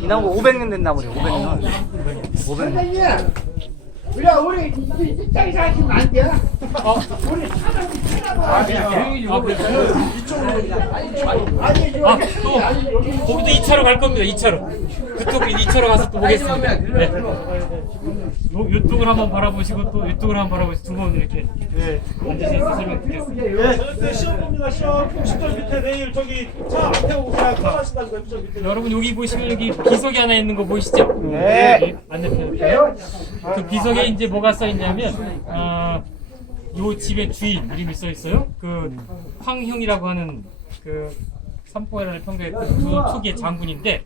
이 나무 500년 된 나무래. 500년. 500년. 우리 직장이 가시면 안 돼. 우리 또 거기도 2차로 갈 겁니다. 2차로. 그쪽 2차로 가서 또 보겠습니다. 네. 이쪽을 한번 바라보시고 또 이쪽을 한번 바라보시고 두 번 이렇게 앉으셔서 설명드리겠습니다. 네, 시험 봅니다. 시험 60점 밑에 내일 저기 차 앞에 오고 그냥 떠나신다는 거예요. 60점 밑에. 여러분 여기 보시면 여기 비석이 하나 있는 거 보이시죠? 네. 안내편에요. 그 비석에 이제 뭐가 써 있냐면 요 집의 주인 이름이 써 있어요. 그 황형이라고 하는 그 삼포해라를 평도했던 그 초기의 장군인데,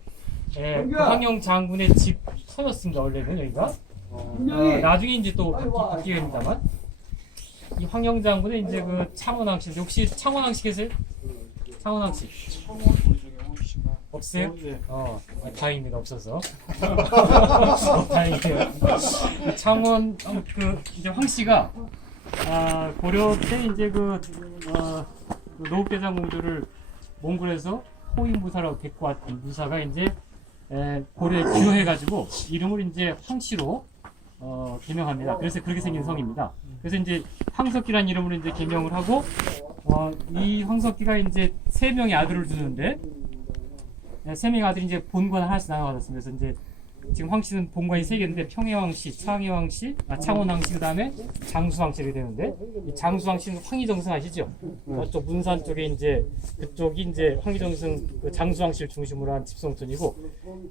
그 황형 장군의 집 터였습니다. 원래는 여기가. 나중에 이제 또 바뀌게 됩니다만, 이 황형 장군은 이제 그 창원왕씨, 혹시 창원왕씨 계세요? 창원왕씨 없어요? 다행입니다. 없어서. 다행이에요. 창원 그 이제 황 씨가 고려 때 이제 노읍대장 공주를 몽골에서 호위무사라고 데리고 왔던 무사가 이제 고려에 기여해가지고 이름을 이제 황 씨로 개명합니다. 그래서 그렇게 생긴 성입니다. 그래서 이제 황석기라는 이름으로 이제 개명을 하고 이 황석기가 이제 3명의 아들을 두는데. 세 명의 아들이 이제 본관 하나씩 나눠받았습니다. 그래서 이제 지금 황씨는 본관이 3개인데 평해왕씨, 창해왕씨, 창원왕씨 그 다음에 장수왕씨 이렇게 되는데 이 장수왕씨는 황희정승 아시죠? 저쪽 문산 쪽에 이제 그쪽이 이제 황희정승 그 장수왕씨를 중심으로 한 집성촌이고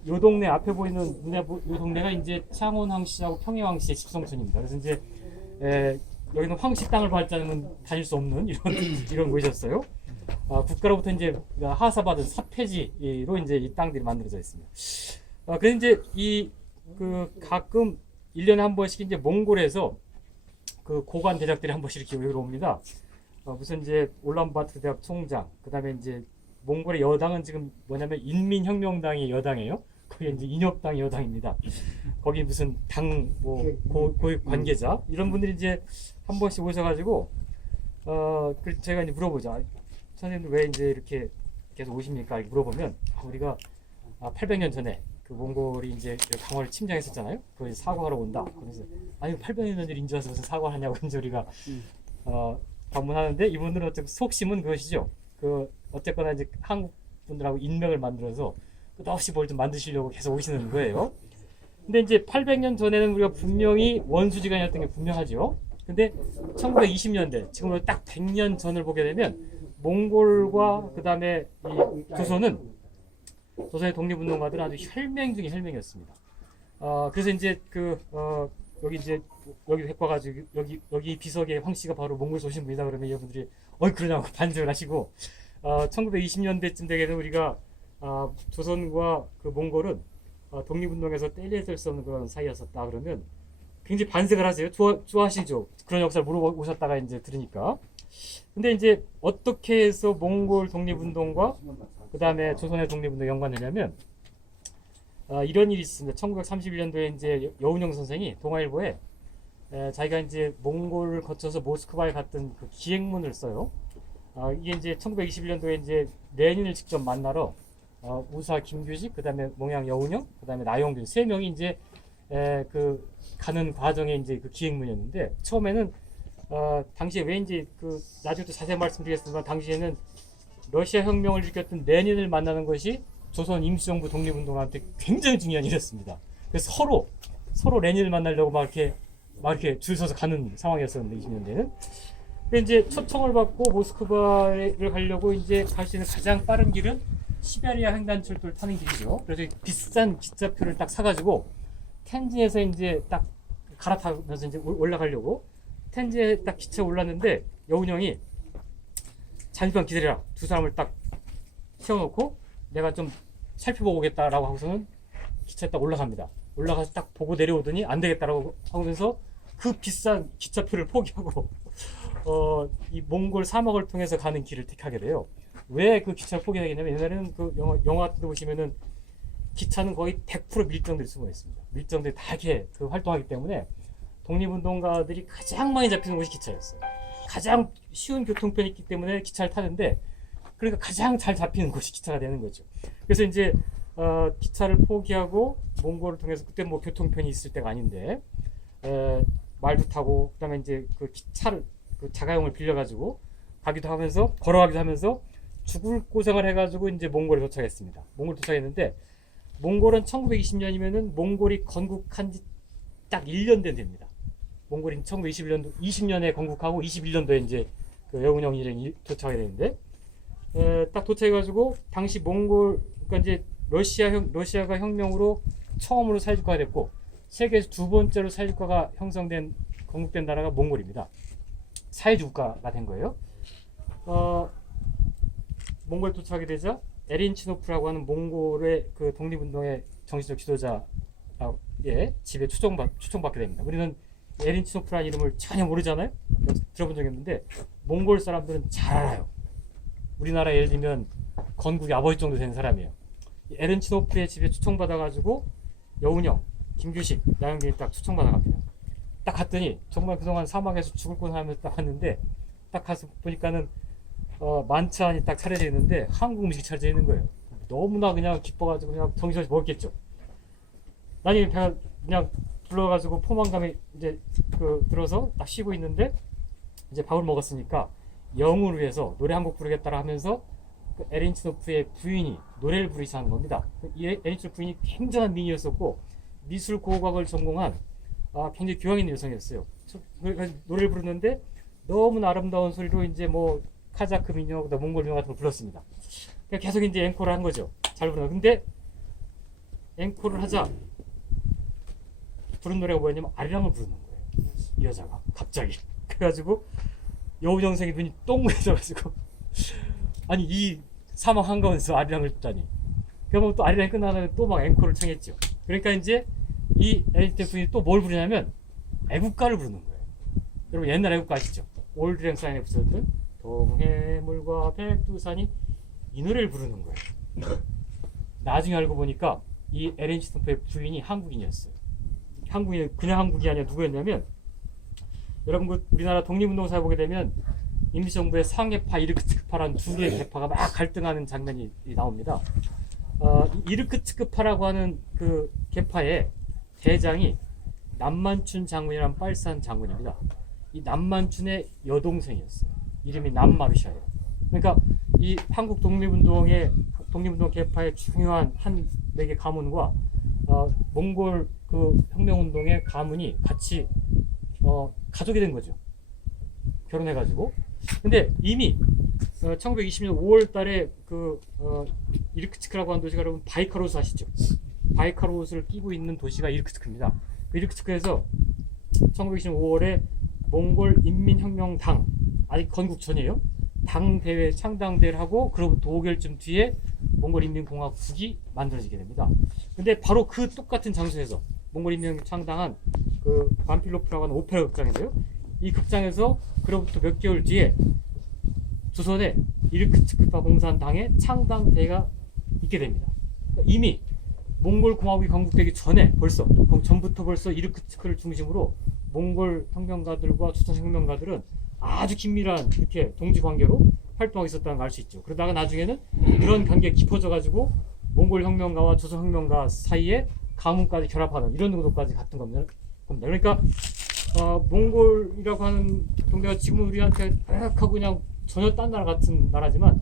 요 동네 앞에 보이는 요 동네가 이제 창원왕씨하고 평해왕씨의 집성촌입니다. 그래서 이제 여기는 황씨 땅을 밟지 않으면 다닐 수 없는 이런 곳이었어요. 국가로부터 이제 하사받은 사폐지로 이제 이 땅들이 만들어져 있습니다. 그래서 이제 가끔 1년에 한 번씩 이제 몽골에서 그 고관 대작들이 한 번씩 이렇게 여기로 옵니다. 무슨 이제 울란바토르 대학 총장, 그 다음에 이제 몽골의 여당은 지금 뭐냐면 인민혁명당이 여당이에요. 거기 이제 인혁당이 여당입니다. 거기 무슨 당 고위 관계자 이런 분들이 이제 한 번씩 오셔가지고 그래서 제가 이제 물어보죠. 선생님 왜 이제 이렇게 계속 오십니까? 이렇게 물어보면 우리가 800년 전에 그 몽골이 이제 강화를 침략했었잖아요. 그걸 사과하러 온다. 그래서 아니 800년 전에 인제 와서 무슨 사과를 하냐고 이제 우리가 방문하는데 이분들은 어쨌든 속심은 그것이죠. 어쨌거나 이제 한국 분들하고 인맥을 만들어서 끝없이 뭘 좀 만드시려고 계속 오시는 거예요. 근데 이제 800년 전에는 우리가 분명히 원수지간이었던 게 분명하죠. 근데 1920년대 지금으로 딱 100년 전을 보게 되면 몽골과 그 다음에 이 조선의 독립운동가들은 아주 혈맹 중에 혈맹이었습니다. 그래서 이제 여기 데리고 와가지고 여기 비석의 황 씨가 바로 몽골에서 오신 분이다 그러면 여러분들이 그러냐고 반증을 하시고 1920년대쯤 되게 되면 우리가 조선과 그 몽골은 독립운동에서 떼려질 수 없는 그런 사이였었다 그러면 굉장히 반색을 하세요. 좋아하시죠? 그런 역사를 물어보셨다가 이제 들으니까. 근데 이제 어떻게 해서 몽골 독립운동과 그 다음에 조선의 독립운동 연관되냐면 이런 일이 있습니다. 1931년도에 이제 여운형 선생이 동아일보에 자기가 이제 몽골을 거쳐서 모스크바에 갔던 그 기행문을 써요. 이게 이제 1921년도에 이제 레닌을 직접 만나러 우사 김규식, 그 다음에 몽양 여운형, 그 다음에 나영균 3명이 이제 가는 과정에 이제 그 기행문이었는데 처음에는 당시에 왜 이제 나중에 또 자세히 말씀드리겠습니다만 당시에는 러시아 혁명을 일으켰던 레닌을 만나는 것이 조선 임시정부 독립운동한테 굉장히 중요한 일이었습니다. 그래서 서로 레닌을 만나려고 막 이렇게 줄 서서 가는 상황이었었는데 20년대는. 근데 이제 초청을 받고 모스크바를 가려고 이제 갈 수 있는 가장 빠른 길은 시베리아 횡단철도를 타는 길이죠. 그래서 비싼 기차표를 딱 사가지고 텐진에서 이제 딱 갈아타면서 이제 올라가려고 텐진에 딱 기차에 올랐는데 여운형이 잠시만 기다려라. 두 사람을 딱 세워놓고 내가 좀 살펴보고 오겠다라고 하고서는 기차에 딱 올라갑니다. 올라가서 딱 보고 내려오더니 안 되겠다라고 하면서 그 비싼 기차표를 포기하고 이 몽골 사막을 통해서 가는 길을 택하게 돼요. 왜 그 기차를 포기하게 되냐면 옛날에는 그 영화 같은 데 보시면은 기차는 거의 100% 밀정들이 숨어 있습니다. 밀정들이 다 이렇게 활동하기 때문에 독립운동가들이 가장 많이 잡히는 곳이 기차였어요. 가장 쉬운 교통편이 있기 때문에 기차를 타는데 그러니까 가장 잘 잡히는 곳이 기차가 되는 거죠. 그래서 이제 기차를 포기하고 몽골을 통해서 그때 뭐 교통편이 있을 때가 아닌데 말도 타고 그다음에 이제 그 기차를 그 자가용을 빌려가지고 가기도 하면서 걸어가기도 하면서 죽을 고생을 해가지고 이제 몽골에 도착했습니다. 몽골 도착했는데 몽골은 1920년이면은 몽골이 건국한 지 딱 1년 된 됩니다. 몽골이 1921년도 20년에 건국하고 21년도에 이제 그 여운형 일행이 도착이 되는데 딱 도착해가지고 당시 몽골 그러니까 이제 러시아가 혁명으로 처음으로 사회주가가 됐고 세계에서 두 번째로 사회주가가 형성된 건국된 나라가 몽골입니다. 사회주가가 된 거예요. 몽골 도착이 되자 에린치노프라고 하는 몽골의 그 독립운동의 정신적 지도자의 집에 초청받게 됩니다. 우리는 에린치노프라는 이름을 전혀 모르잖아요. 들어본 적이 없는데 몽골 사람들은 잘 알아요. 우리나라 예를 들면 건국의 아버지 정도 되는 사람이에요. 에린치노프의 집에 초청받아가지고 여운형, 김규식, 나영균이 딱 초청받아갑니다. 딱 갔더니 정말 그동안 사막에서 죽을 뻔하면서 딱 왔는데 딱 가서 보니까는 만찬이 딱 차려져 있는데 한국 음식이 차려져 있는 거예요. 너무나 그냥 기뻐가지고 그냥 정신없이 먹었겠죠. 나중에 배가 그냥 불러가지고 포만감에 이제 그 들어서 딱 쉬고 있는데 이제 밥을 먹었으니까 영웅을 위해서 노래 한 곡 부르겠다라 하면서 그 에린치노프의 부인이 노래를 부르기 시작하는 겁니다. 이 에린치노프 부인이 굉장한 미인이었었고 미술 고고학을 전공한 굉장히 교양 있는 여성이었어요. 그래서 노래를 부르는데 너무나 아름다운 소리로 이제 뭐 카자크 민요, 몽골 민요 같은 걸 불렀습니다. 계속 이제 앵콜을 한 거죠. 잘 부르는. 근데 앵콜을 하자 부른 노래가 뭐였냐면 아리랑을 부르는 거예요. 이 여자가 갑자기. 그래가지고 여우정생이 눈이 똥물해져가지고 아니 이 사막 한가운데서 아리랑을 듣다니. 그러면 또 아리랑이 끝나면 또 막 앵콜을 청했죠. 그러니까 이제 이 에리테프이 또 뭘 부르냐면 애국가를 부르는 거예요. 여러분 옛날 애국가 아시죠? 올드랭 사인에 붙었던 동해물과 백두산이 이 노래를 부르는 거예요. 나중에 알고 보니까 이 에린치노프의 부인이 한국인이었어요. 한국인 그냥 한국이 아니라 누구였냐면 여러분 그 우리나라 독립운동사에 보게 되면 임시정부의 상계파 이르크츠크파라는 두 개의 계파가 막 갈등하는 장면이 나옵니다. 이르크츠크파라고 하는 그 계파의 대장이 남만춘 장군이라는 빨산 장군입니다. 이 남만춘의 여동생이었어요. 이름이 남마르샤예요. 그러니까 이 한국 독립운동 계파의 중요한 한 4개 가문과 몽골 그 혁명운동의 가문이 같이 가족이 된 거죠. 결혼해가지고. 근데 이미 1920년 5월 달에 그 이르크츠크라고 하는 도시가 여러분 바이카로스 아시죠? 바이카로스를 끼고 있는 도시가 이르크츠크입니다. 그 이르크츠크에서 1920년 5월에 몽골 인민혁명당 아직 건국 전이에요. 당 대회 창당대회를 하고 그로부터 5개월쯤 뒤에 몽골 인민공화국이 만들어지게 됩니다. 근데 바로 그 똑같은 장소에서 몽골 인민혁명 창당한 그 반필로프라고 하는 오페라 극장인데요. 이 극장에서 그로부터 몇 개월 뒤에 조선의 이르크츠크파 공산당의 창당대회가 있게 됩니다. 그러니까 이미 몽골 공화국이 건국되기 전에 전부터 벌써 이르크츠크를 중심으로 몽골 혁명가들과 조선 혁명가들은 아주 긴밀한 이렇게 동지 관계로 활동하고 있었다는 걸 알 수 있죠. 그러다가 나중에는 그런 관계가 깊어져 가지고 몽골 혁명가와 조선 혁명가 사이에 가문까지 결합하는 이런 정도까지 갔던 겁니다. 그러니까 몽골이라고 하는 동네가 지금 우리한테 하고 그냥 전혀 딴 나라 같은 나라지만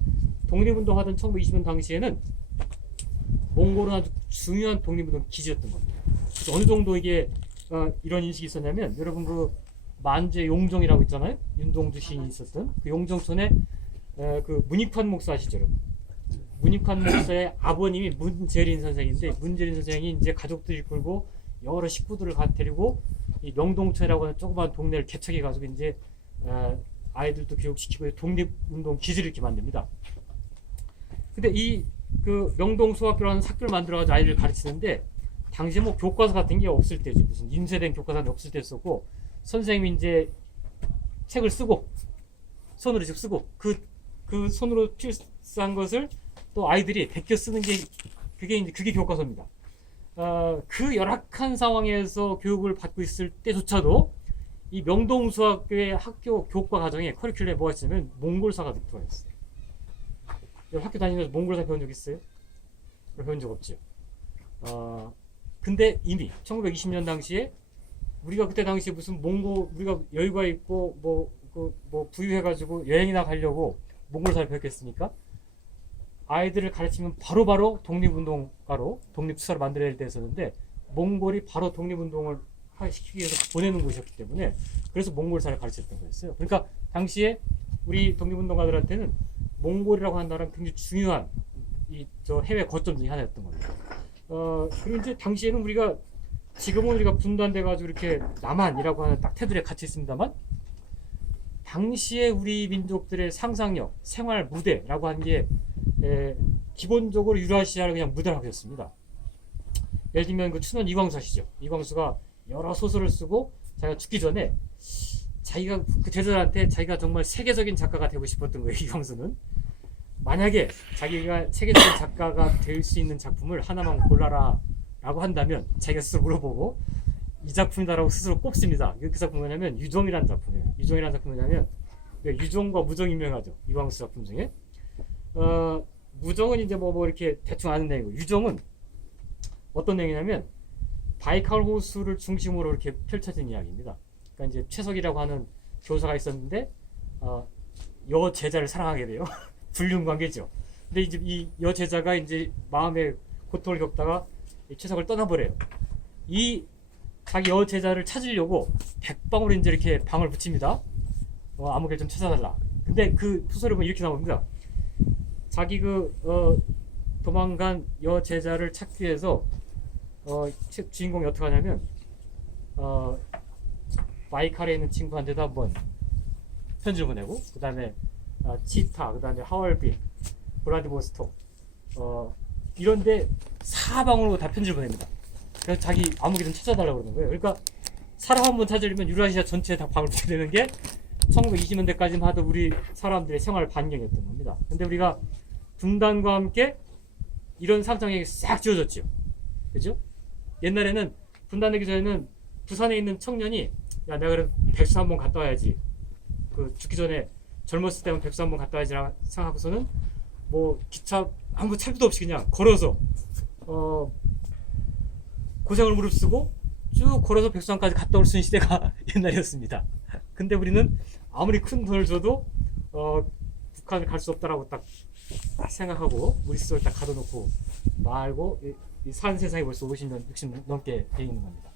독립운동 하던 1920년 당시에는 몽골은 아주 중요한 독립운동 기지였던 겁니다. 그래서 어느 정도 이게 이런 인식이 있었냐면 여러분 그 만주의 용정이라고 있잖아요. 윤동주 시인이 있었던 그 용정촌에 그 문익환 목사 아시죠, 여러분? 문익환 목사의 아버님이 문재린 선생인데 문재린 선생이 이제 가족들 이끌고 여러 식구들을 데리고 이 명동촌이라고 하는 조그만 동네를 개척해 가지고 이제 아이들도 교육시키고 독립운동 기지를 이렇게 만듭니다. 근데 이 그 명동 소학교라는 학교를 만들어 가지고 아이들을 가르치는데 당시에 뭐 교과서 같은 게 없을 때죠. 무슨 인쇄된 교과서는 없을 때였었고 선생님이 이제 책을 쓰고 손으로 직접 쓰고 그 손으로 필사한 것을 또 아이들이 베껴 쓰는 게 그게 교과서입니다. 그 열악한 상황에서 교육을 받고 있을 때조차도 이 명동수학교의 학교 교과 과정에 커리큘럼에 뭐가 있냐면 몽골사가 들어가 있어요. 학교 다니면서 몽골사 배운 적 있어요? 배운 적 없죠. 근데 이미 1920년 당시에 우리가 그때 당시에 무슨 우리가 여유가 있고 뭐 부유해가지고 여행이나 가려고 몽골사를 배웠겠습니까? 아이들을 가르치면 바로바로 독립운동가로 독립투사로 만들어야 됐었는데 몽골이 바로 독립운동을 시키기 위해서 보내는 곳이었기 때문에 그래서 몽골사를 가르쳤던 거였어요. 그러니까 당시에 우리 독립운동가들한테는 몽골이라고 하는 나라는 굉장히 중요한 저 해외 거점 중에 하나였던 겁니다. 그리고 이제 당시에는 지금은 우리가 분단돼 가지고 이렇게 남한이라고 하는 딱 테두리에 갇혀 있습니다만 당시에 우리 민족들의 상상력, 생활 무대라고 하는 게 기본적으로 유라시아를 그냥 무대로 하고 있었습니다. 예를 들면 그 춘원 이광수 아시죠? 이광수가 여러 소설을 쓰고 자기가 죽기 전에 자기가 그 대들한테 자기가 정말 세계적인 작가가 되고 싶었던 거예요. 이광수는 만약에 자기가 세계적인 작가가 될 수 있는 작품을 하나만 골라라 라고 한다면 자기가 스스로 물어보고 이 작품이다라고 스스로 꼽습니다. 그 작품이 뭐냐면 유정이라는 작품이에요. 유정이라는 작품이 뭐냐면 유정과 무정이 유명하죠. 이광수 작품 중에 무정은 이제 뭐 이렇게 대충 아는 내용이고 유정은 어떤 내용이냐면 바이칼 호수를 중심으로 이렇게 펼쳐진 이야기입니다. 그러니까 이제 최석이라고 하는 교사가 있었는데 여 제자를 사랑하게 돼요. 불륜 관계죠. 근데 이제 이 여 제자가 이제 마음의 고통을 겪다가 이 최석을 떠나버려요. 이 자기 여 제자를 찾으려고 백방으로 이제 이렇게 방을 붙입니다. 아무개 좀 찾아달라. 근데 그 소설을 보면 이렇게 나옵니다. 자기 도망간 여 제자를 찾기 위해서 주인공이 어떻게 하냐면 바이칼에 있는 친구한테도 한번 편지를 보내고 그 다음에 치타, 그 다음에 하얼빈, 블라디보스톡 이런데 사방으로 다 편지를 보냅니다. 그래서 자기 아무개 좀 찾아달라고 그러는 거예요. 그러니까 사람 한 번 찾으려면 유라시아 전체에 다 방을 붙여야 되는 게 1920년대까지만 하던 우리 사람들의 생활 반경이었던 겁니다. 근데 우리가 분단과 함께 이런 상상력이 싹 지워졌죠. 그죠? 옛날에는 분단되기 전에는 부산에 있는 청년이 야 내가 그래도 백수 한번 갔다 와야지. 죽기 전에 젊었을 때는 백수 한번 갔다 와야지 생각하고서는 뭐 기차 아무 차비도 없이 그냥 걸어서 고생을 무릅쓰고 쭉 걸어서 백수항까지 갔다 올 수 있는 시대가 옛날이었습니다. 근데 우리는 아무리 큰 돈을 줘도 북한을 갈 수 없다라고 딱 생각하고 머릿속에 딱 가둬놓고 말고 이 산 세상이 벌써 50년, 60년 넘게 돼 있는 겁니다.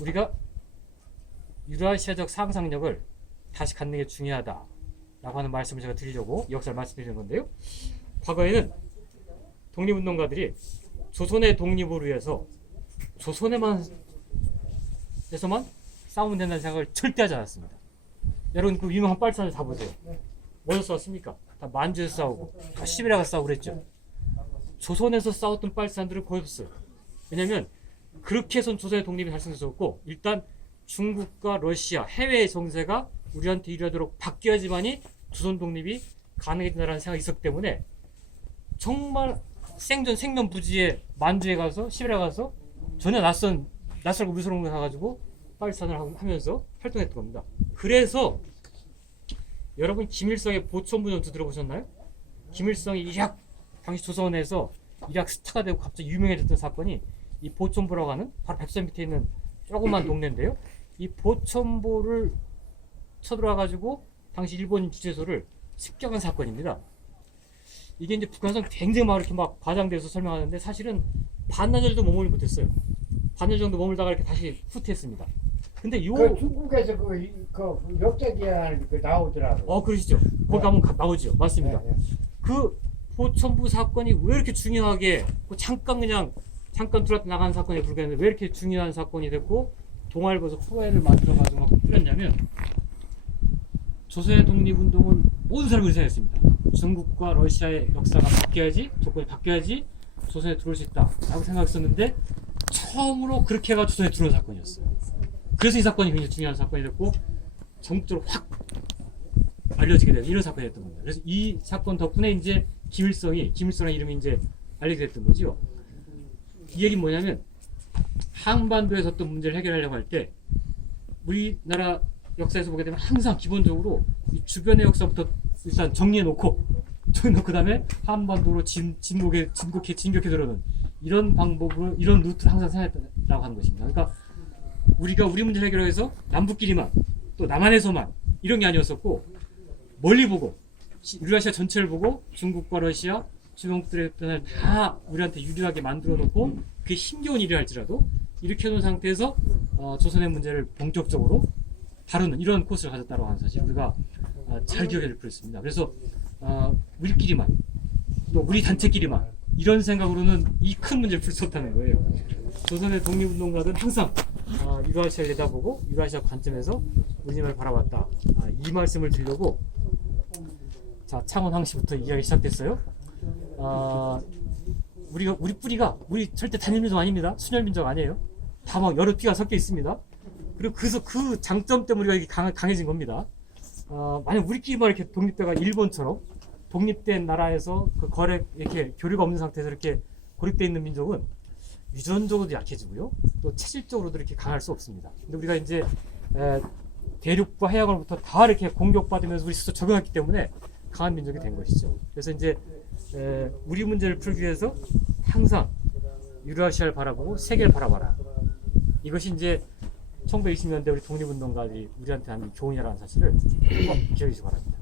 우리가 유라시아적 상상력을 다시 갖는 게 중요하다라고 하는 말씀을 제가 드리려고 역사를 말씀드리는 건데요. 과거에는 독립운동가들이 조선의 독립을 위해서 조선에서만 싸우면 된다는 생각을 절대 하지 않았습니다. 여러분 그 유명한 빨산을 다 보세요. 어디서 싸웠습니까? 다 만주에서 싸우고 다 시베리아 가서 싸우고 그랬죠. 조선에서 싸웠던 빨산들은 거의 없어요. 왜냐면 그렇게 해서 조선의 독립이 달성됐었고 일단 중국과 러시아 해외의 정세가 우리한테 유리하도록 바뀌어야지만이 조선 독립이 가능해진다는 생각이 있었기 때문에 정말 생전 부지에 만주에 가서 시베리아 가서 전혀 낯설고 무서운 걸 가가지고 빨산을 하면서 활동했던 겁니다. 그래서 여러분 김일성의 보천부전투 들어보셨나요? 김일성이 이rak 당시 조선에서 이rak 스타가 되고 갑자기 유명해졌던 사건이 이 보천보라고 하는 바로 백선 밑에 있는 조그만 동네인데요. 이 보천보를 쳐들어와가지고 당시 일본 주재소를 습격한 사건입니다. 이게 이제 북한에서는 굉장히 막 이렇게 막 과장돼서 설명하는데 사실은 반나절도 머물지 못했어요. 반나절 정도 머물다가 이렇게 다시 후퇴했습니다. 근데 중국에서 그 역사기에 나오더라고. 그러시죠. 거기 가면 나오죠. 맞습니다. 네. 그 보천부 사건이 왜 이렇게 중요하게 잠깐 들어왔다 나간 사건에 불과했는데 왜 이렇게 중요한 사건이 됐고 동아일보에서 후회를 만들어가지고 막 뿌렸냐면 조선의 독립운동은 모든 사람이 생각했습니다. 중국과 러시아의 역사가 바뀌어야지 조건이 바뀌어야지 조선에 들어올 수 있다 라고 생각했었는데 처음으로 그렇게 해가 조선에 들어온 사건이었어요. 그래서 이 사건이 굉장히 중요한 사건이 됐고 전국적으로 확 알려지게 되는 이런 사건이 됐던 겁니다. 그래서 이 사건 덕분에 이제 김일성이라는 이름이 이제 알려지게 됐던 거죠. 이 얘기는 뭐냐면 한반도에서 어떤 문제를 해결하려고 할 때 우리나라 역사에서 보게 되면 항상 기본적으로 이 주변의 역사부터 일단 정리해놓고 그다음에 한반도로 진격해 들어오는 이런 방법으로 이런 루트를 항상 생각했다고 하는 것입니다. 그러니까 우리가 우리 문제 해결하기 위해서 남북끼리만 또 남한에서만 이런 게 아니었었고 멀리 보고 유라시아 전체를 보고 중국과 러시아 주변국들의 편을 다 우리한테 유리하게 만들어 놓고 그게 힘겨운 일이 할지라도 이렇게 해놓은 상태에서 조선의 문제를 본격적으로 다루는 이런 코스를 가졌다고 하는 사실 우리가 잘 기억해야 될 필요가 있습니다. 그래서 우리끼리만 또 우리 단체끼리만 이런 생각으로는 이 큰 문제를 풀 수 없다는 거예요. 조선의 독립운동가들은 항상 유라시아를 내다보고 유라시아 관점에서 우리나라를 바라봤다. 이 말씀을 드리려고 자 창원 항시부터 이야기 시작됐어요. 우리 뿌리가 우리 절대 단일민족 아닙니다. 순혈민족 아니에요. 다 막 여러 피가 섞여 있습니다. 그리고 그 장점 때문에 우리가 이렇게 강해진 겁니다. 만약 우리끼리만 이렇게 독립대가 일본처럼 독립된 나라에서 그 이렇게 교류가 없는 상태에서 이렇게 고립되어 있는 민족은 유전적으로도 약해지고요. 또 체질적으로도 이렇게 강할 수 없습니다. 근데 우리가 이제 대륙과 해양으로부터 다 이렇게 공격받으면서 우리 스스로 적응했기 때문에 강한 민족이 된 것이죠. 그래서 이제 우리 문제를 풀기 위해서 항상 유라시아를 바라보고 세계를 바라봐라. 이것이 이제 1920년대 우리 독립운동가들이 우리한테 하는 교훈이라는 사실을 꼭 기억해 주시기 바랍니다.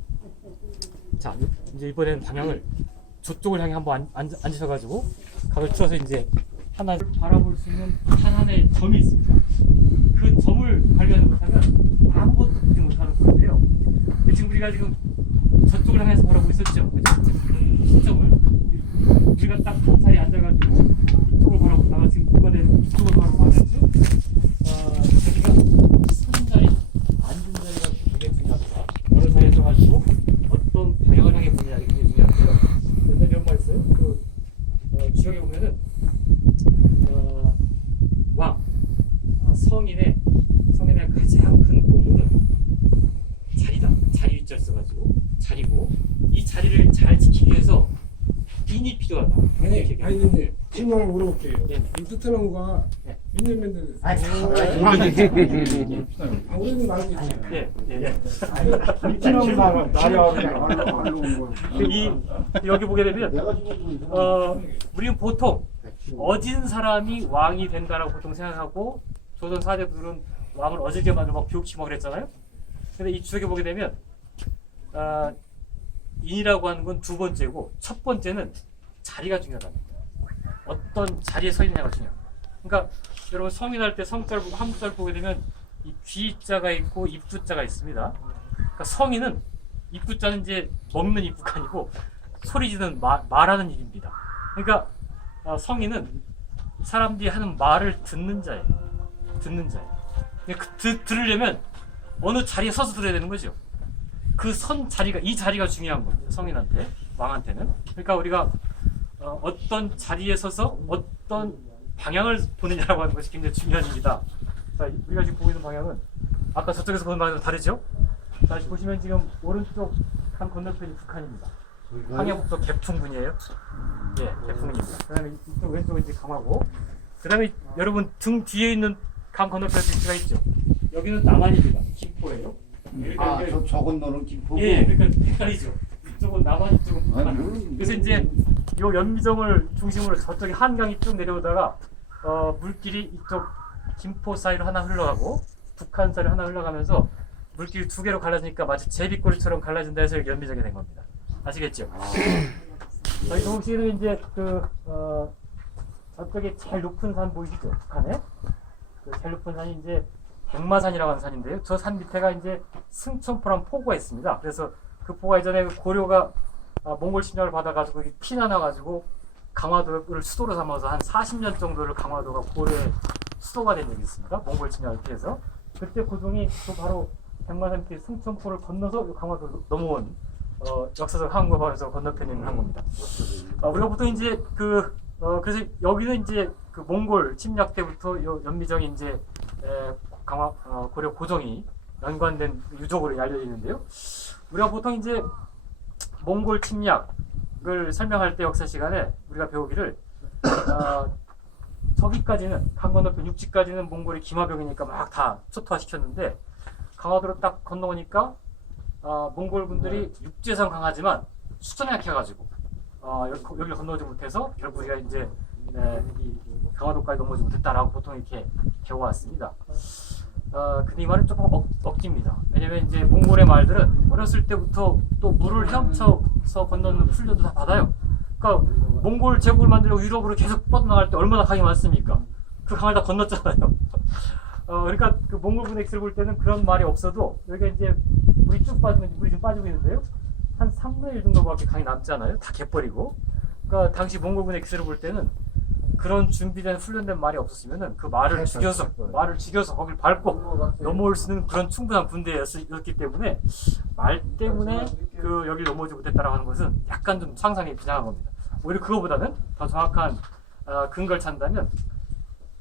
자, 이제 이번에는 방향을 저쪽을 향해 한번 앉으셔가지고 각을 추어서 이제 하나를 바라볼 수 있는 하나의 점이 있습니다. 그 점을 발견하지 못하면 아무것도 보지 못하는 건데요. 지금 우리가 지금 저쪽을 향해서 바라보고 있었죠. 그죠? 시점을 우리가 딱 한 자리에 앉아가지고 이쪽을 바라보고 나가 지금 이번에 이쪽을 바라보고 앉았죠. 저기가 선 자리, 앉은 자리가 굉장히 중요합니다. 어느 자리에 서가지고 어떤 방향을 향해 보느냐 이게 굉장히 중요한데요. 옛날에 이런 말 있어요. 지역에 보면은 성인의 가장 큰 보물은 자리다. 자리 위치를 써가지고 자리고 이 자리를 잘 지키기 위해서 인이 필요하다. 아니, 질문 하나 물어볼게요. 네. 이 베트남과 네. 몇 년 됐는데? 우리는 알고 있지. 예. 베트남 나라 여기 보게 되면 우리는 보통 어진 사람이 왕이 된다라고 보통 생각하고 조선 사대부들은 왕을 어지게 만들고 막 교육시키고 그랬잖아요. 근데 이 주석에 보게 되면 인이라고 하는 건 두 번째고 첫 번째는 자리가 중요하다는 거예요. 어떤 자리에 서 있느냐가 중요해요. 그러니까 여러분 성인할 때 성자를 보고 한자를 보게 되면 이 귀자가 있고 입주자가 있습니다. 그러니까 성인은 입주자는 이제 먹는 입구가 아니고 소리 지르는 말하는 일입니다. 그러니까 성인은 사람들이 하는 말을 듣는 자예요. 들으려면 어느 자리에 서서 들어야 되는 거죠. 이 자리가 중요한 겁니다. 성인한테, 왕한테는. 그러니까 우리가 어떤 자리에 서서 어떤 방향을 보느냐라고 하는 것이 굉장히 중요한 일이다. 자, 우리가 지금 보고 있는 방향은 아까 저쪽에서 보는 방향은 다르죠? 자, 보시면 지금 오른쪽 한 건너편이 북한입니다. 항해북도 개풍군이에요. 예, 개풍군입니다. 그 다음에 이쪽 왼쪽은 이제 강화고, 그 다음에 여러분 등 뒤에 있는 강 건너편 위치가 있죠? 여기는 남한입니다. 김포예요. 저 건너는 김포고. 예, 그러니까 헷갈리죠. 이쪽은 남한, 이쪽은 북한. 그래서 이제 요 연미정을 중심으로 저쪽에 한강이 쭉 내려오다가 물길이 이쪽 김포 사이로 하나 흘러가고 북한 사이로 하나 흘러가면서 물길이 두 개로 갈라지니까 마치 제비꼬리처럼 갈라진다 해서 연미정이 된 겁니다. 아시겠죠? 저희 동시에는 이제 저쪽에 제일 높은 산 보이시죠? 북한에? 제일 높은 산이 이제 백마산이라고 하는 산인데요. 저 산 밑에가 이제 승천포라는 포구가 있습니다. 그래서 그 포구가 예전에 고려가 몽골 침략을 받아가지고 피난와가지고 강화도를 수도로 삼아서 한 40년 정도를 강화도가 고려의 수도가 된 적이 있습니다. 몽골 침략을 피해서. 그때 고종이 바로 백마산 밑에 승천포를 건너서 강화도로 넘어온 역사적 항구가 바로 저 건너편에 있는 항구입니다. 우리가 보통 이제 그래서 여기는 이제 그 몽골 침략 때부터 연미정이 이제 고려 고정이 연관된 유적으로 알려져 있는데요. 우리가 보통 이제 몽골 침략을 설명할 때 역사 시간에 우리가 배우기를 저기까지는 강 건너편 육지까지는 몽골이 기마병이니까 막 다 초토화 시켰는데 강화도로 딱 건너오니까 몽골 분들이 육지에선 강하지만 수전에 약해가지고 여기를 건너지 못해서 결국 우리가 이제 이 강화도까지 넘어오지 못했다라고 보통 이렇게 배워왔습니다. 근데 이 말은 조금 억지입니다. 왜냐면 이제 몽골의 말들은 어렸을 때부터 또 물을 헤엄쳐서 건너는 훈련도 다 받아요. 그러니까 몽골 제국을 만들려고 유럽으로 계속 뻗어나갈 때 얼마나 강이 많습니까? 그 강을 다 건넜잖아요. 그러니까 그 몽골 군의 엑스를 볼 때는 그런 말이 없어도 여기가 이제 물이 쭉 빠지면 물이 좀 빠지고 있는데요. 한 3분의 1 정도밖에 강이 남지 않아요. 다 개버리고. 그러니까 당시 몽골 군의 엑스를 볼 때는 그런 준비된 훈련된 말이 없었으면은 그 말을 죽여서 거길 밟고 넘어올 수 있는 그런 충분한 군대였기 때문에 말 때문에 그 여기 넘어오지 못했다라고 하는 것은 약간 좀 상상이 비장한 겁니다. 오히려 그거보다는 더 정확한 근거를 찾는다면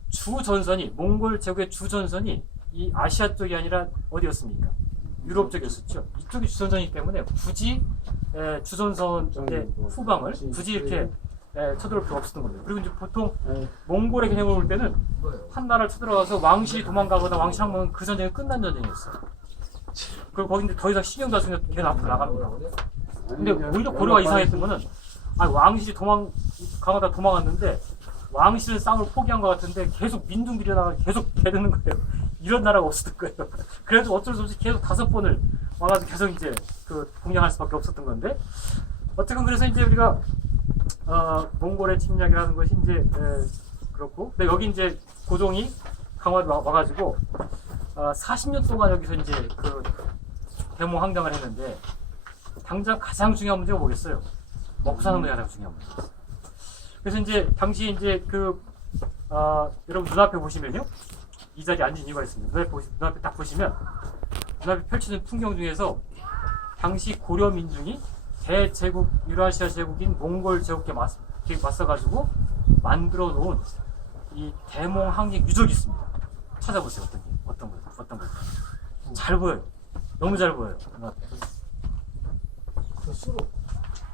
주전선이 몽골 제국의 주전선이 이 아시아 쪽이 아니라 어디였습니까? 유럽 쪽이었었죠. 이쪽이 주전선이기 때문에 굳이 주전선의 후방을 굳이 이렇게 쳐들어올 필요가 없었던 겁니다. 그리고 이제 보통 몽골의 개념을 볼 때는 한 나라를 쳐들어가서 왕실이 도망가거나 왕실 항복은 그 전쟁이 끝난 전쟁이었어요. 그리고 거기 이제 더 이상 신경도 안 쓰면 걔는 앞으로 나갑니다. 근데 오히려 고려가 이상했던 거는 왕실이 강하다 도망갔는데 왕실은 싸움을 포기한 것 같은데 계속 민중들이 나가 계속 대드는 거예요. 이런 나라가 없었던 거예요. 그래도 어쩔 수 없이 계속 5번을 와가지고 계속 이제 그 공략할 수밖에 없었던 건데 어쨌든 그래서 이제 우리가 몽골의 침략이라는 것이 이제 그렇고 근데 여기 이제 고종이 강화도 와가지고 40년 동안 여기서 이제 그 대몽 항쟁을 했는데 당장 가장 중요한 문제가 뭐겠어요? 먹고 사는 문제가 가장 중요한 문제. 그래서 이제 당시 이제 여러분 눈앞에 보시면요 이 자리에 앉은 이유가 있습니다. 눈앞에 딱 보시면 눈앞에 펼치는 풍경 중에서 당시 고려 민중이 대제국 유라시아 제국인 몽골 제국에 맞서가지고 만들어 놓은 이 대몽 항쟁 유적이 있습니다. 찾아보세요. 어떤 거. 잘 보여요. 너무 잘 보여요.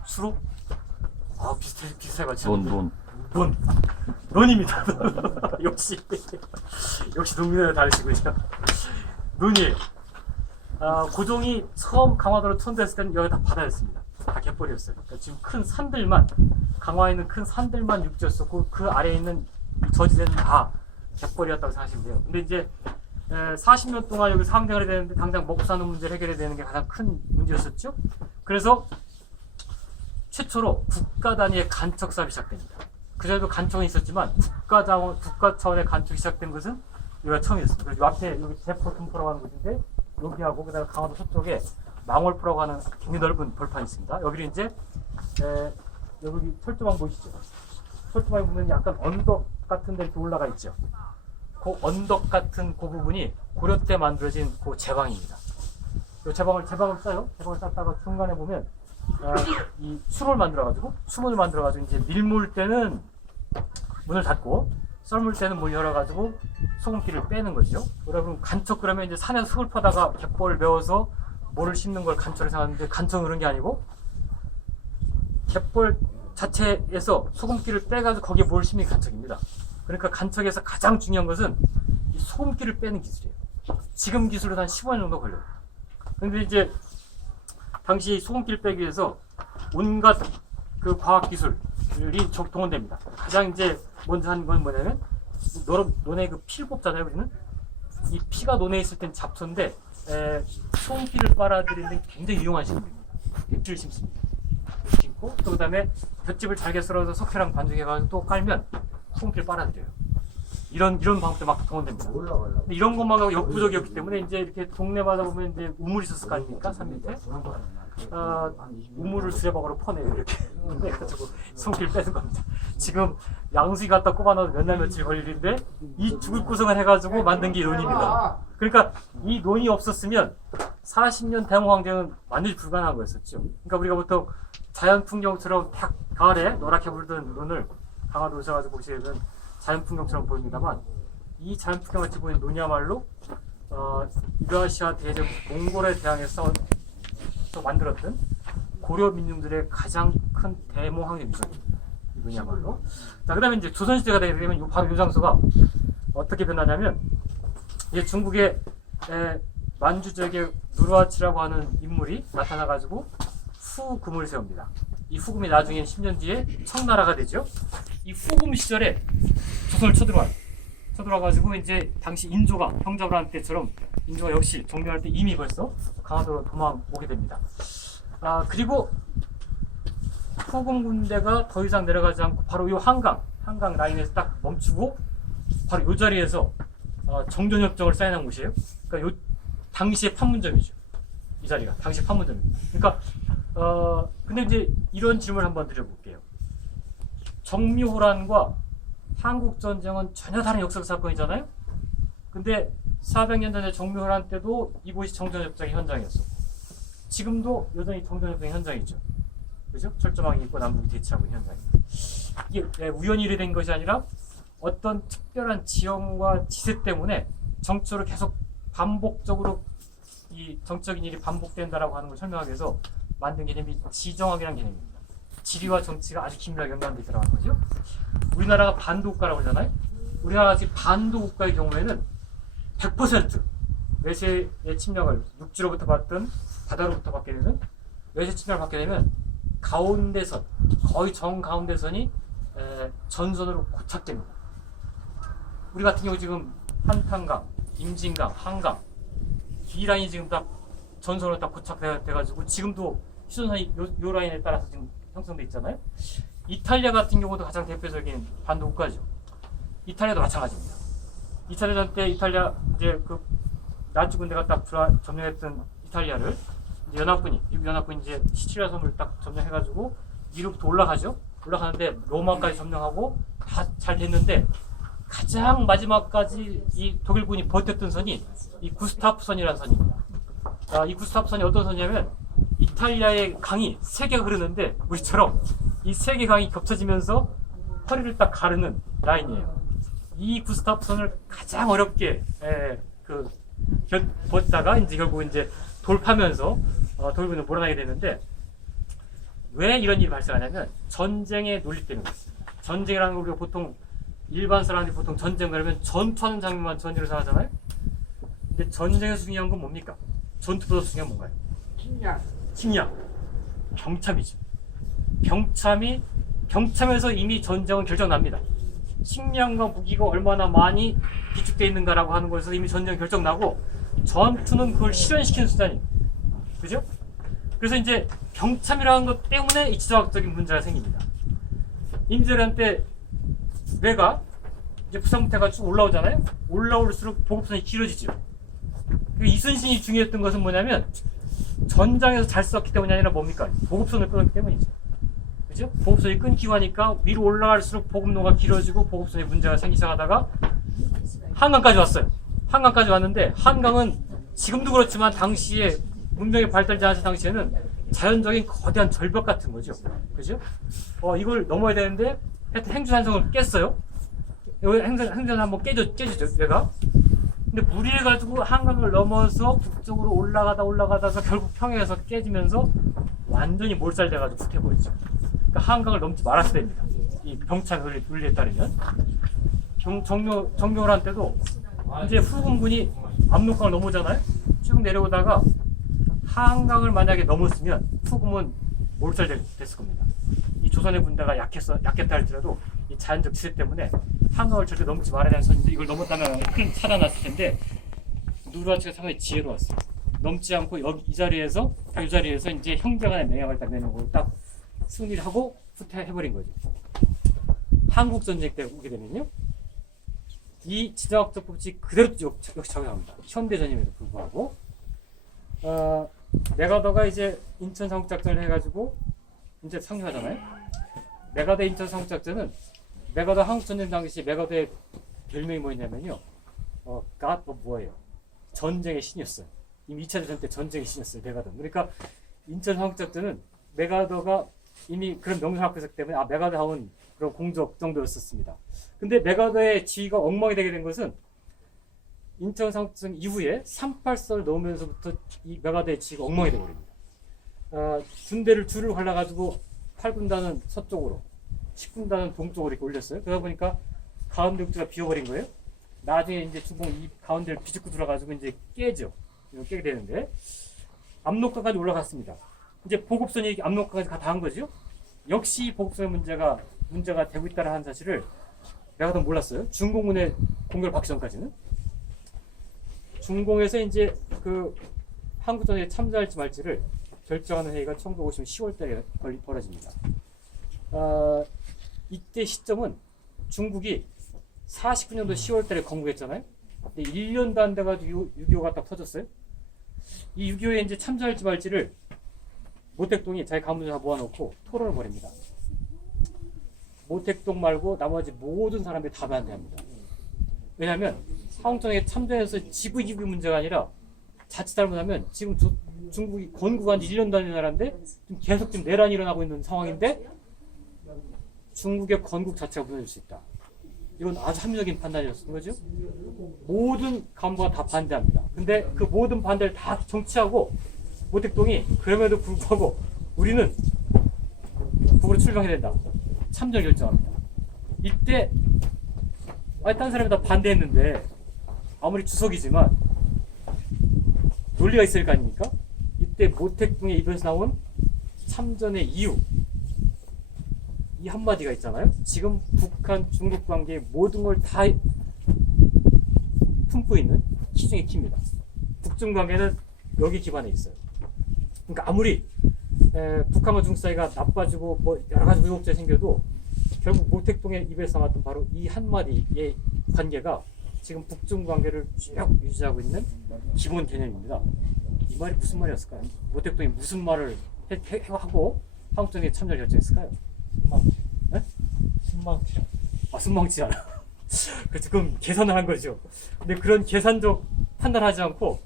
수로? 비슷해 맞죠? 논입니다. 역시 농민을 다르시군요. 논이에요. 고종이 처음 강화도를 천도했을 때는 여기 다 바다였습니다. 다 갯벌이었어요. 그러니까 지금 큰 산들만 강화에 있는 큰 산들만 육지였었고 그 아래에 있는 저지대는 다 갯벌이었다고 생각하시면 돼요. 근데 이제 40년 동안 여기서 항쟁을 해야 되는데 당장 먹고 사는 문제를 해결해야 되는 게 가장 큰 문제였었죠. 그래서 최초로 국가 단위의 간척 사업이 시작됩니다. 그전에도 간척은 있었지만 국가 차원의 간척이 시작된 것은 여기가 처음이었습니다. 그래서 이 앞에 여기 제포 분포라고 하는 곳인데 여기하고 그다음에 강화도 서쪽에 망월포라고 하는 굉장히 넓은 벌판이 있습니다. 여기를 이제 여기 철조망 보이시죠? 철조망에 보면 약간 언덕 같은 데 이렇게 올라가 있죠. 그 언덕 같은 그 부분이 고려 때 만들어진 그 제방입니다. 이 제방을 싸요. 제방을 쌌다가 중간에 보면 이 수문을 만들어가지고 이제 밀물 때는 문을 닫고 썰물 때는 문을 열어가지고 소금기를 빼는 거죠. 여러분 간척 그러면 이제 산에서 흙을 퍼다가 갯벌을 메워서 모를 씹는 걸 간척을 생각하는데 간척은 그런 게 아니고 갯벌 자체에서 소금기를 빼가지고 거기에 모를 씹는 게 간척입니다. 그러니까 간척에서 가장 중요한 것은 이 소금기를 빼는 기술이에요. 지금 기술로 한 15년 정도 걸려요. 근데 이제 당시 소금기를 빼기 위해서 온갖 그 과학 기술이 동원됩니다. 가장 이제 먼저 한 건 뭐냐면 논에 그 피를 뽑잖아요. 우리는 이 피가 논에 있을 땐 잡초인데 소금기를 빨아들이는 데 굉장히 유용한 식물입니다. 잎을 심습니다. 심고 또 그다음에 볏짚을 잘게 썰어서 석회랑 반죽해가지고 또 깔면 소금기를 빨아들여요. 이런 방법들 막 동원됩니다. 근데 이런 것만 하고 역부족이었기 때문에 이제 이렇게 동네마다 보면 이제 우물이 있었을 거 아닙니까? 산 밑에 우물을 수레바퀴로 퍼내요. 이렇게 해가지고 소금기를 빼는 겁니다. 지금 양수기 갖다 꼽아놔도 몇 날 며칠 걸리는데 이 죽을 구성을 해가지고 만든 게 이 논입니다. 그러니까 이 논이 없었으면 40년 대몽항쟁은 완전히 불가능한 거였었죠. 그러니까 우리가 보통 자연 풍경처럼 딱 가을에 노랗게 물든 논을 강화도 오셔가지고 보시면 자연 풍경처럼 보입니다만 이 자연 풍경같이 보이는 논이야말로 유라시아 대제국 몽골에 대항해서 만들었던 고려 민중들의 가장 큰 대몽항쟁 유적입니다. 이 논이야말로. 자, 그 다음에 이제 조선시대가 되게 되면 바로 이 장소가 어떻게 변하냐면 이제 중국의 만주적의 누르하치라고 하는 인물이 나타나가지고 후금을 세웁니다. 이 후금이 나중에 10년 뒤에 청나라가 되죠. 이 후금 시절에 조선을 쳐들어와요. 쳐들어와가지고 이제 당시 인조가 형잡을 할 때처럼 인조가 역시 정리할 때 이미 벌써 강화도로 도망오게 됩니다. 그리고 후금 군대가 더 이상 내려가지 않고 바로 이 한강 라인에서 딱 멈추고 바로 이 자리에서 정전협정을 사인한 곳이에요. 그러니까 요 당시의 판문점이죠. 이 자리가 당시 판문점입니다. 그러니까 근데 이제 이런 질문을 한번 드려볼게요. 정묘호란과 한국전쟁은 전혀 다른 역사적 사건이잖아요. 근데 400년 전에 정묘호란 때도 이곳이 정전협정의 현장이었어. 지금도 여전히 정전협정의 현장이죠. 그죠? 철조망이 있고 남북이 대치하고 있는 현장입니다. 이게 우연히 이래 된 것이 아니라 어떤 특별한 지형과 지세 때문에 정치로 계속 반복적으로 이 정적인 일이 반복된다라고 하는 걸 설명하기 위해서 만든 개념이 지정학이라는 개념입니다. 지리와 정치가 아주 긴밀하게 연관되어 있다는 거죠. 우리나라가 반도국가라고 하잖아요. 우리나라가 지금 반도국가의 경우에는 100% 외세의 침략을 육지로부터 받든 바다로부터 받게 되는 외세 침략을 받게 되면 가운데선, 거의 정가운데선이 전선으로 고착됩니다. 우리 같은 경우 지금 한탄강, 임진강, 한강 이 라인이 지금 딱 전선으로 딱 고착돼가지고 지금도 휴전선이 요 라인에 따라서 지금 형성돼 있잖아요. 이탈리아 같은 경우도 가장 대표적인 반도 국가죠. 이탈리아도 마찬가지입니다. 2차 대전 때 이탈리아 이제 그 나치 군대가 딱 점령했던 이탈리아를 이제 미국 연합군이 이제 시칠리아 섬을 딱 점령해가지고 위로부터 올라가죠. 올라가는데 로마까지 점령하고 다 잘 됐는데 가장 마지막까지 이 독일군이 버텼던 선이 이 구스타프 선이라는 선입니다. 이 구스타프 선이 어떤 선이냐면 이탈리아의 강이 세 개가 흐르는데 우리처럼 이 세 개 강이 겹쳐지면서 허리를 딱 가르는 라인이에요. 이 구스타프 선을 가장 어렵게 버티다가 이제 결국 이제 돌파하면서 독일군을 몰아내게 되는데 왜 이런 일이 발생하냐면 전쟁의 논리 때문에 그렇습니다. 전쟁이라는 걸 우리가 보통 일반 사람들이 보통 전쟁 그러면 전투하는 장면만 전쟁으로 생각하잖아요. 근데 전쟁에서 중요한 건 뭡니까? 전투보다 중요한 뭔가요? 식량. 병참이죠. 병참에서 이미 전쟁은 결정납니다. 식량과 무기가 얼마나 많이 비축되어 있는가라고 하는 것에서 이미 전쟁은 결정나고 전투는 그걸 실현시키는 수단이에요. 그죠? 그래서 이제 병참이라는 것 때문에 이 지정학적인 문제가 생깁니다. 임진왜란 때 왜가 이제 부산부터가 쭉 올라오잖아요. 올라올수록 보급선이 길어지죠. 이순신이 중요했던 것은 뭐냐면 전장에서 잘 썼기 때문이 아니라 뭡니까? 보급선을 끊었기 때문이죠. 그죠? 보급선이 끊기고 하니까 위로 올라갈수록 보급로가 길어지고 보급선에 문제가 생기기 시작하다가 한강까지 왔어요. 한강까지 왔는데 한강은 지금도 그렇지만 당시에 문명이 발달되지 않았을 당시에는 자연적인 거대한 절벽 같은 거죠. 그죠? 이걸 넘어야 되는데 하여튼 행주산성을 깼어요. 행주산 한번 깨지죠, 얘가. 근데 무리해가지고 한강을 넘어서 북쪽으로 올라가다가 결국 평양에서 깨지면서 완전히 몰살돼가지고 후퇴버리죠. 그러니까 한강을 넘지 말았어야 됩니다. 이 병참 논리에 따르면. 정묘호란 때도 이제 후금군이 압록강을 넘어오잖아요. 쭉 내려오다가 한강을 만약에 넘었으면 후금은 몰살됐을 겁니다. 이 조선의 군대가 약했다 할지라도 이 자연적 지세 때문에 한강을 절대 넘지 말아야 되는 선인데 이걸 넘었다면 큰 사단 났을 텐데 누르하치가 상당히 지혜로웠어요. 넘지 않고 이 자리에서 이제 형제간의 명약을 딱 내는 걸로 딱 승리를 하고 후퇴해버린 거죠. 한국 전쟁 때 오게 되면요, 이 지정학적 법칙이 그대로 역시 적용합니다. 현대전임에도 불구하고 메가더가 이제 인천 상륙작전을 해가지고 이제 상륙하잖아요. 메가더 인천 상륙작전은 메가더 한국전쟁 당시 메가더의 별명이 뭐였냐면요, 뭐예요? 전쟁의 신이었어요. 이미 2차 대전 때 전쟁의 신이었어요, 메가더. 그러니까 인천 상륙작전은 메가더가 이미 그런 명성을 갖고 있었기 때문에 메가더 하운 그런 공적 정도였었습니다. 근데 메가더의 지위가 엉망이 되게 된 것은 인천 상륙작전 이후에 38선을 넘으면서부터 이 메가더의 지위가 엉망이 되어버립니다. 군대를 줄을 갈라가지고 8군단은 서쪽으로, 10군단은 동쪽으로 이렇게 올렸어요. 그러다 보니까 가운데 육지가 비어버린 거예요. 나중에 이제 중공 이 가운데를 비집고 들어가지고 이제 깨죠. 깨게 되는데 압록강까지 올라갔습니다. 이제 보급선이 압록강까지 다 한 거죠. 역시 보급선의 문제가 되고 있다는 한 사실을 내가 더 몰랐어요. 중공군의 공격을 받기 전까지는. 중공에서 이제 그 한국전에 참가할지 말지를 결정하는 회의가 1950년 10월달에 벌어집니다. 이때 시점은 중국이 49년도 10월달에 건국했잖아요. 근데 1년도 안 돼가지고 6.25가 딱 터졌어요. 이 6.25에 이제 참가할지 말지를 모택동이 자기 가문을 다 모아놓고 토론을 벌입니다. 모택동 말고 나머지 모든 사람들이 다 반대합니다. 왜냐하면 사홍정에 참전해서 지구 이기 문제가 아니라 자칫 잘못하면 지금 중국이 건국한 지 1년도 안 된 나라인데 지금 계속 지금 내란이 일어나고 있는 상황인데 중국의 건국 자체가 무너질 수 있다. 이건 아주 합리적인 판단이었던 거죠. 모든 간부가 다 반대합니다. 근데 그 모든 반대를 다 정치하고 모택동이 그럼에도 불구하고 우리는 북으로 출병해야 된다. 참전을 결정합니다. 이때 딴 사람이 다 반대했는데 아무리 주석이지만 논리가 있을 거 아닙니까? 이때 모택동의 입에서 나온 참전의 이유 이 한마디가 있잖아요. 지금 북한 중국 관계의 모든 걸 다 품고 있는 키 중에 키입니다. 북중 관계는 여기 기반에 있어요. 그러니까 아무리 북한과 중국 사이가 나빠지고 뭐 여러 가지 의혹자 생겨도 결국 모택동의 입에서 나왔던 바로 이 한마디의 관계가 지금 북중 관계를 쭉 유지하고 있는 기본 개념입니다. 이 말이 무슨 말이었을까요? 모택동이 무슨 말을 하고 한국전에 참여를 결정했을까요? 순망치. 순망치 않아. 그래서 그럼 계산을 한 거죠. 근데 그런 계산적 판단하지 않고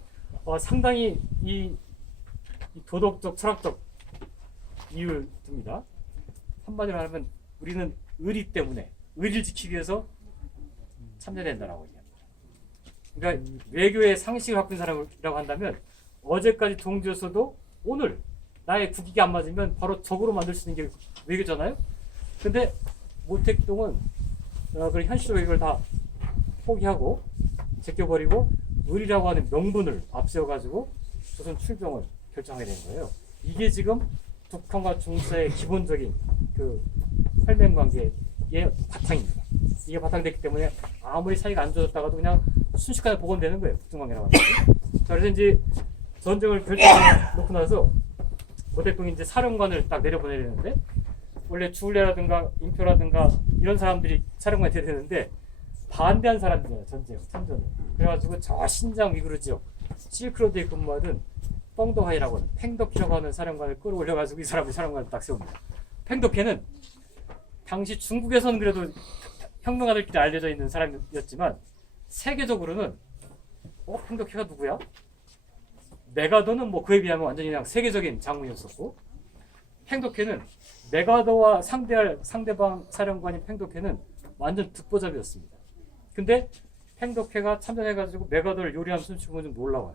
상당히 이 도덕적, 철학적 이유를 듭니다. 한마디로 하면 우리는 의리 때문에 의리를 지키기 위해서 참여된다라고 얘기합니다. 그러니까 외교의 상식을 갖고 있는 사람이라고 한다면 어제까지 동지였어도 오늘 나의 국익이 안 맞으면 바로 적으로 만들 수 있는 게 외교잖아요. 근데 모택동은 그런 현실적 외교를 다 포기하고 제껴버리고 의리라고 하는 명분을 앞세워가지고 조선 출병을 결정하게 된 거예요. 이게 지금 북한과 중국 사이의 기본적인 그 혈맹 관계의 바탕입니다. 이게 바탕됐기 때문에 아무리 사이가 안 좋아졌다가도 그냥 순식간에 복원되는 거예요. 북중 관계라고 하는 게. 자, 그래서 이제 전쟁을 결정해 놓고 나서 모택동이 이제 사령관을 딱 내려보내야 되는데 원래 주울레라든가 임표라든가 이런 사람들이 사령관이 돼야 되는데 반대한 사람들이잖아요. 참전을. 그래가지고 저 신장 위구르 지역 실크로드에 근무하던 펑더하이라고 하는 팽덕희라고 하는 사령관을 끌어올려가지고 이 사람이 사령관을 딱 세웁니다. 팽덕희는 당시 중국에서는 그래도 혁명가들끼리 알려져 있는 사람이었지만 세계적으로는 팽덕희가 누구야? 메가더는 뭐 그에 비하면 완전히 그냥 세계적인 장군이었었고 팽덕희는 메가더와 상대할 상대방 사령관인 팽덕희는 완전 듣보잡이었습니다. 근데 팽덕희가 참전해가지고 메가더를 요리하는 춤추는 건 좀 놀라워요.